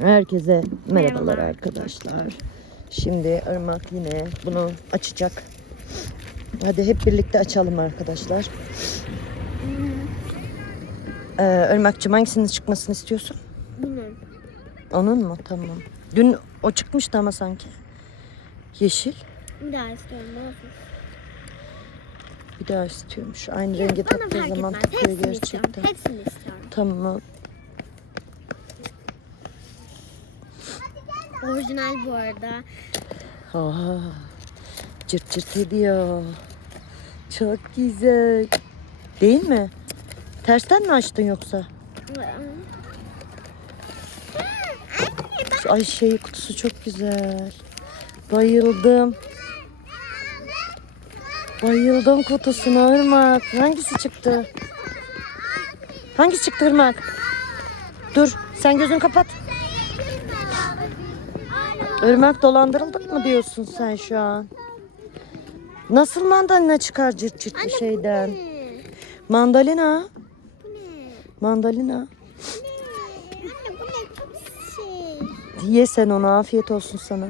Herkese merhabalar Merhaba arkadaşlar. Şimdi Irmak yine bunu açacak. Hadi hep birlikte açalım arkadaşlar. Ee, Irmak'cığım hangisinin çıkmasını istiyorsun? Bilmiyorum. Onun mu? Tamam. Dün o çıkmıştı ama sanki. Yeşil. Bir daha istiyorum. Bir daha istiyormuş. Aynı rengi taktığı zaman takıyor gerçekten. Hepsini istiyorum. Tamam. Orijinal bu arada. Aa, cırt cırt ediyor. Çok güzel. Değil mi? Tersten mi açtın yoksa? Ay şey kutusu çok güzel. Bayıldım. Bayıldım kutusuna Irmak. Hangisi çıktı? Hangisi çıktı Irmak? Dur sen gözünü kapat. Irmak dolandırıldık mı diyorsun sen şu an? Nasıl mandalina çıkar cırt cırt bir şeyden? Mandalina. Mandalina. Ye sen onu afiyet olsun sana.